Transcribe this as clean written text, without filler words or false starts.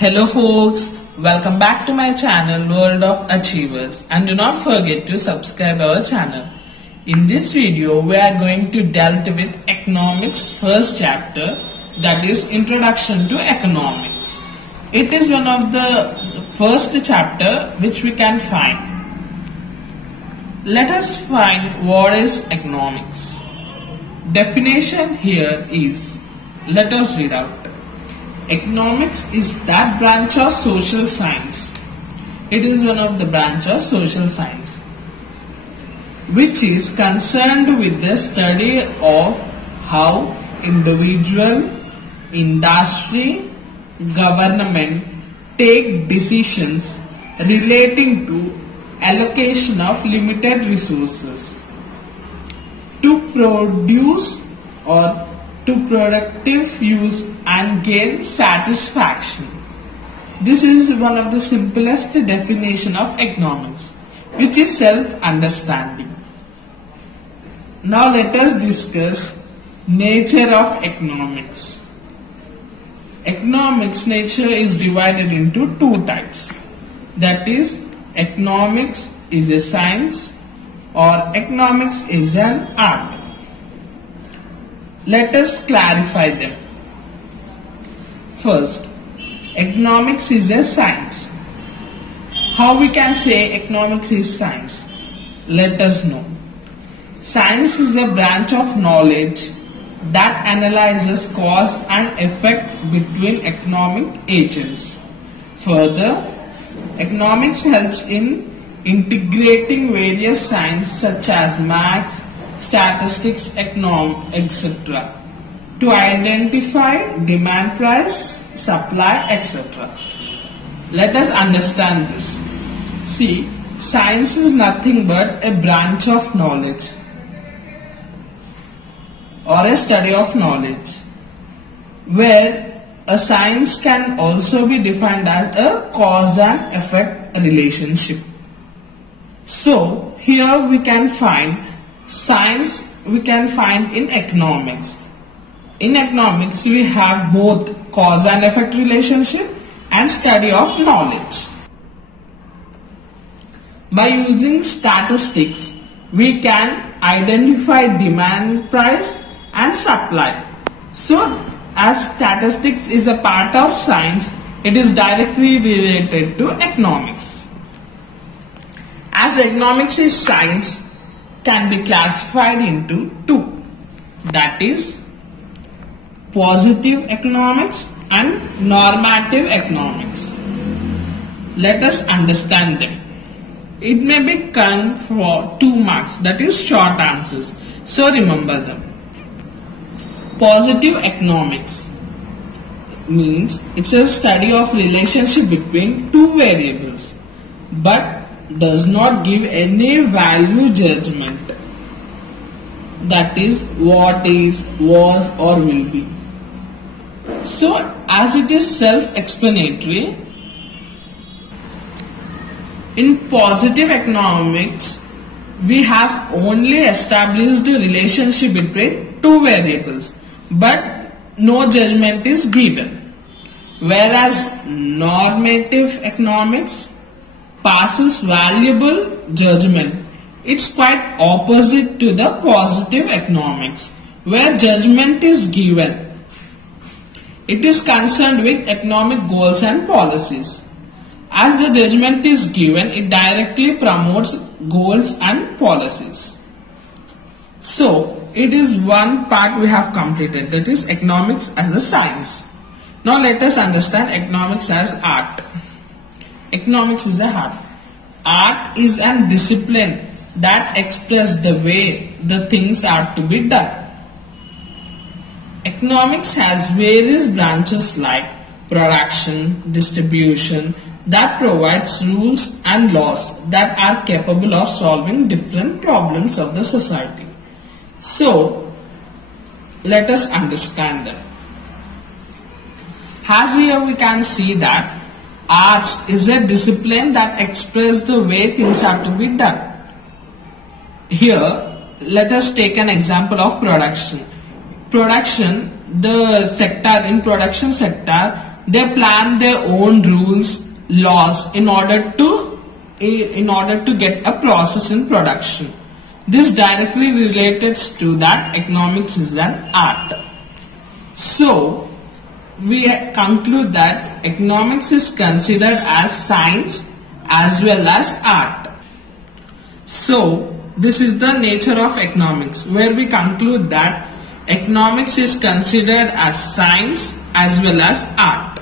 Hello folks, welcome back to my channel World of Achievers, and do not forget to subscribe our channel. In this video we are going to delve with economics first chapter, that is Introduction to Economics. It is one of the first chapter which we can find. Let us find what is economics. Definition here is, let us read out. Economics is that branch of social science. It is one of the branch of social science which is concerned with the study of how individual, industry, government take decisions relating to allocation of limited resources to produce or to productive use and gain satisfaction. This is one of the simplest definition of economics, which is self-understanding. Now let us discuss nature of economics. Economics nature is divided into two types. That is, economics is a science or economics is an art. Let us clarify them. First, economics is a science. How we can say economics is science? Let us know. Science is a branch of knowledge that analyzes cause and effect between economic agents. Further, economics helps in integrating various sciences such as maths, statistics, economics, etc. to identify demand, price, supply, etc. Let us understand this. See, science is nothing but a branch of knowledge or a study of knowledge, where a science can also be defined as a cause and effect relationship. So here we can find science we can find in economics. In economics we have both cause and effect relationship and study of knowledge. By using statistics we can identify demand, price and supply. So as statistics is a part of science, it is directly related to economics. As economics is science, can be classified into two, that is positive economics and normative economics. Let us understand them. It may be come for 2 marks, that is short answers, so remember them. Positive economics means it's a study of relationship between two variables but does not give any value judgment, that is what is, was or will be. So as it is self-explanatory, in positive economics we have only established the relationship between two variables but no judgment is given, whereas normative economics passes valuable judgment. It's quite opposite to the positive economics, where judgment is given. It is concerned with economic goals and policies. As the judgment is given, it directly promotes goals and policies. So it is one part we have completed, that is economics as a science. Now let us understand economics as art. Economics is a art. Art is a discipline that expresses the way the things are to be done. Economics has various branches like production, distribution, that provides rules and laws that are capable of solving different problems of the society. So let us understand them. As here we can see that arts is a discipline that expresses the way things are to be done. Here, let us take an example of production. The sector, in production sector, they plan their own rules, laws in order to get a process in production. This directly relates to that economics is an art. So we conclude that economics is considered as science as well as art. So this is the nature of economics, where we conclude that economics is considered as science as well as art.